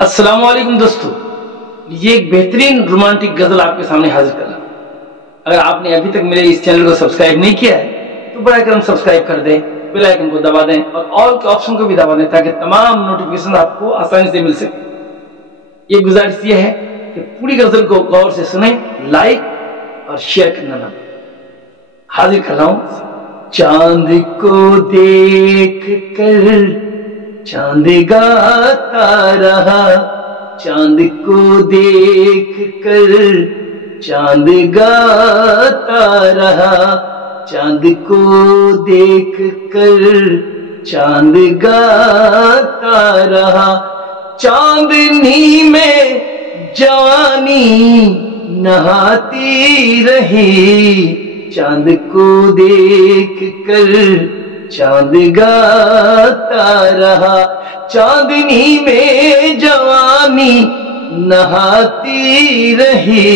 अस्सलाम वालेकुम दोस्तों, ये एक बेहतरीन रोमांटिक गजल आपके सामने हाजिर कर रहा हूं। अगर आपने अभी तक मेरे इस चैनल को सब्सक्राइब नहीं किया है तो बराए करम सब्सक्राइब कर दें, बेल आइकन को दबा दें और ऑल के ऑप्शन को भी दबा दें ताकि तमाम नोटिफिकेशन आपको आसानी से मिल सके। ये गुजारिश ये है कि पूरी गजल को गौर से सुने, लाइक और शेयर करना ना। हाजिर कर रहा हूं। चांद को देख कर चांद गाता रहा, चांद को देख कर चांद गाता रहा, चांद को देख कर चांद गाता रहा। चांदनी में जवानी नहाती रही, चांद को देख कर चांद गाता रहा। चांदनी में जवानी नहाती रही,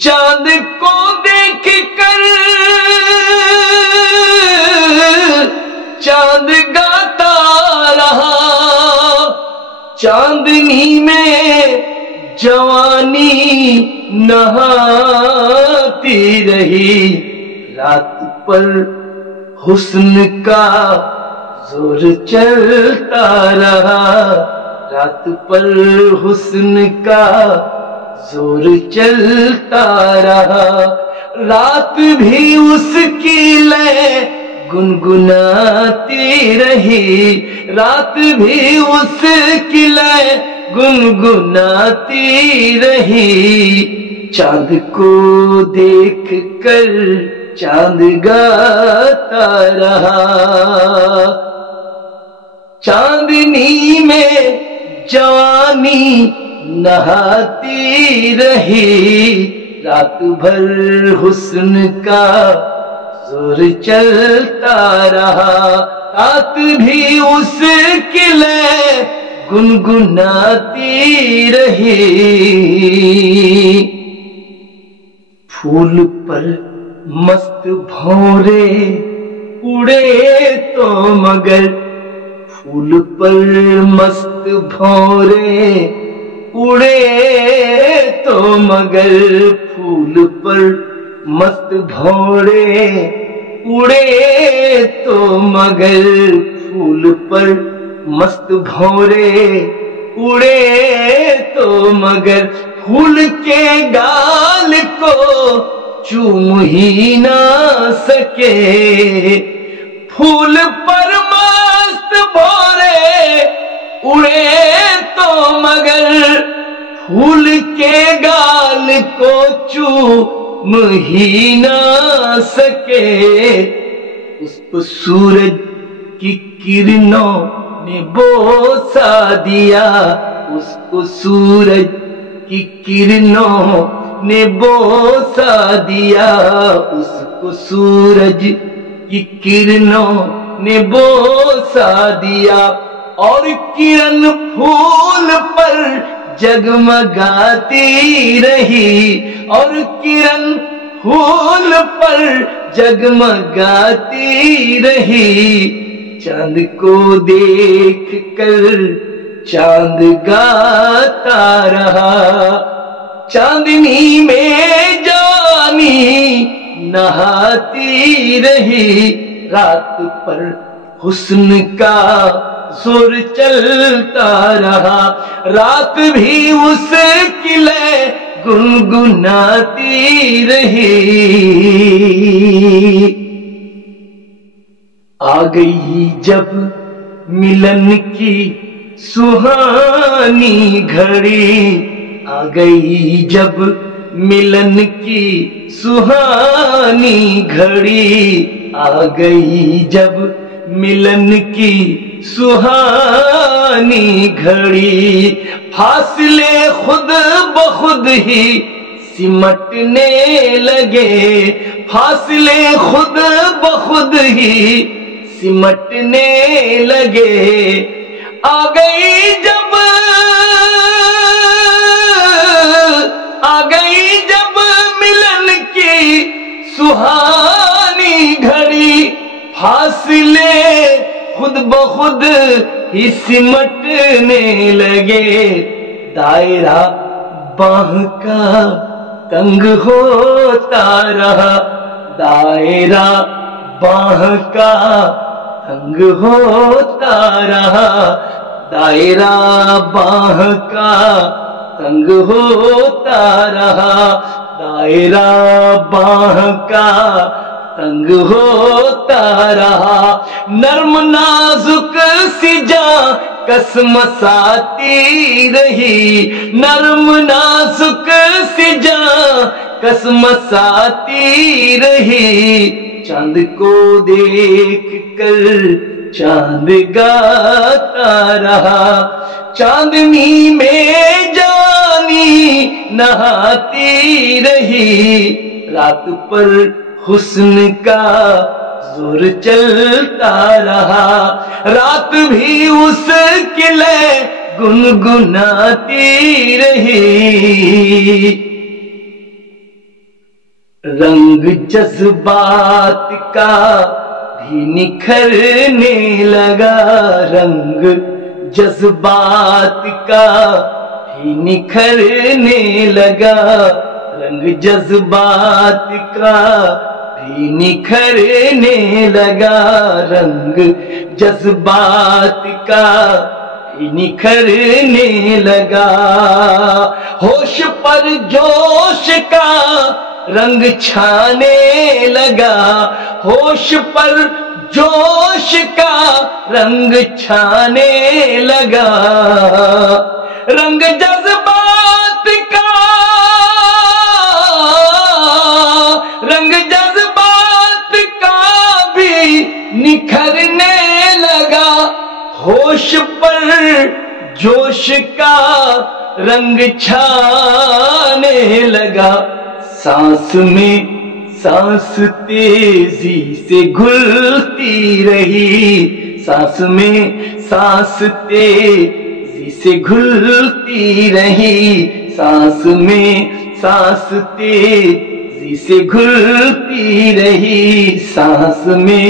चांद को देख कर चांद गाता रहा। चांदनी में जवानी नहाती रही, रात पर हुस्न का जोर चलता रहा, रात पर हुस्न का जोर चलता रहा। रात भी उसकी लय गुनगुनाती रही, रात भी उसकी लय गुनगुनाती रही। चांद को देख कर चांद गाता रहा। चांदनी में जवानी नहाती रही, रात भर हुस्न का जोर चलता रहा। रात भी उसके लिए गुनगुनाती रही। फूल पर मस्त भौरे उड़े तो मगर, फूल पर मस्त भौरे उड़े तो मगर, फूल पर मस्त भौरे उड़े तो मगर, फूल पर मस्त भौरे उड़े तो मगर, फूल के गाल को चूम ही ना सके। फूल पर मस्त भौरे उड़े तो मगर, फूल के गाल को चूम ही ना सके। उसको सूरज की किरणों ने बोसा दिया, उसको सूरज की किरणों ने बोसा दिया, उसको सूरज की किरणों ने बोसा दिया। और किरण फूल पर जगमगाती रही, और किरण फूल पर जगमगाती रही। चांद को देख कर चांद गाता रहा। चांदनी में जवानी नहाती रही, रात पर हुस्न का जोर चलता रहा। रात भी उसकी लय गुनगुनाती रही। आ गई जब मिलन की सुहानी घड़ी, आ गई जब मिलन की सुहानी घड़ी, आ गई जब मिलन की सुहानी घड़ी। फासले खुद बखुद ही सिमटने लगे, फासले खुद बखुद ही सिमटने लगे। आ गई जब मिलन की सुहानी घड़ी, फासले खुद ब खुद ही सिमटने लगे, दायरा बाह का तंग होता रहा, दायरा बाह का तंग होता रहा, दायरा बाह का तंग होता रहा, दायरा बाह का तंग होता रहा। नर्म नाजुक सी जा कसमसाती रही, नर्म नाजुक सी जा कसमसाती रही, चांद को देख कर चांद गाता रहा, चांदनी में जानी नहाती रही, रात पर हुस्न का जोर चलता रहा, रात भी उसके लिए गुनगुनाती रही। रंग जज्बात का भी निखरने लगा, रंग जज्बात का भी निखरने लगा, रंग जज्बात का भी निखरने लगा, रंग जज्बात का भी निखरने लगा। होश पर जोश का रंग छाने लगा, होश पर जोश का रंग छाने लगा, रंग जज्बात का, रंग जज्बात का भी निखरने लगा, होश पर जोश का रंग छाने लगा। सांस में सांस तेजी से घुलती रही, सांस में सांस तेजी से घुलती रही, सांस में सांस तेजी से घुलती रही, सांस में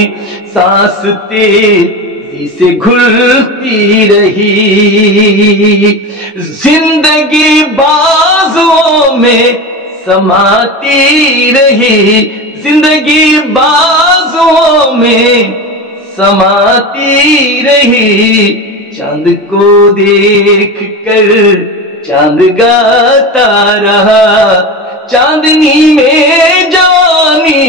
सांस तेजी से घुलती रही। जिंदगी बाजुओं में समाती रही, जिंदगी बाजुओं में समाती रही, चांद को देख कर चांद गाता रहा, चांदनी में जानी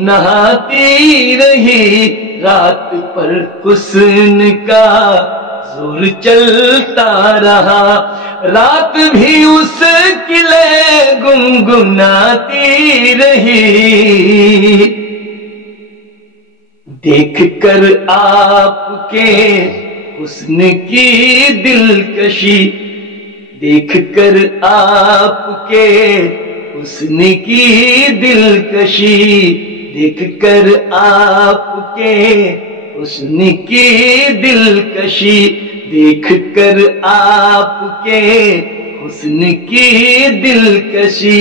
नहाती रही, रात पर हुस्न का जोर चलता रहा, रात भी उसके लिए गुनगुनाती रही। देख कर आपके हुस्न की दिलकशी, देख कर आपके हुस्न की दिलकशी, देख कर आपके हुस्न की दिलकशी, देख कर आपके हुस्न की दिलकशी,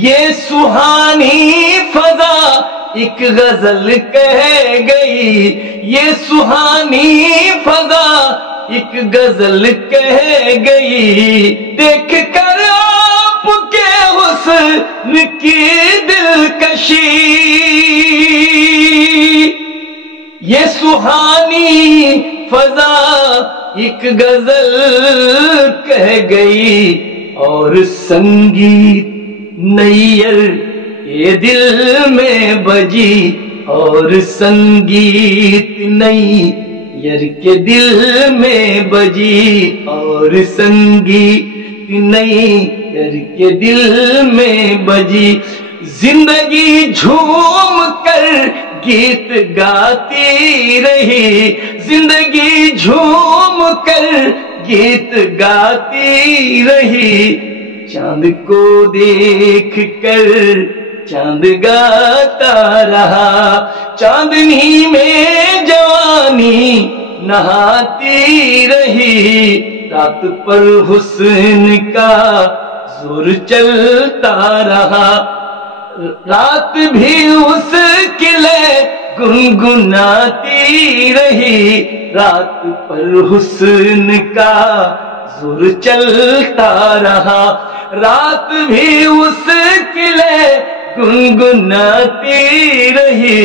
ये सुहानी फजा एक गजल कह गई, ये सुहानी फजा एक गजल कह गई, देख कर आपके हुस्न की दिलकशी, ये सुहानी फजा एक गजल कह गई, और संगीत नैयर ये दिल में बजी, और संगीत नैयर के दिल में बजी, और संगीत नैयर के दिल में बजी। जिंदगी झूम कर गीत गाती रही, जिंदगी झूम कर गीत गाती रही, चांद को देख कर चांद गाता रहा, चांदनी में जवानी नहाती रही, रात पर हुस्न का जोर चलता रहा, रात भी उसके लिए گنگناتی رہی، رات پر حسن کا زور چلتا رہا، رات بھی اس کے لیے گنگناتی رہی۔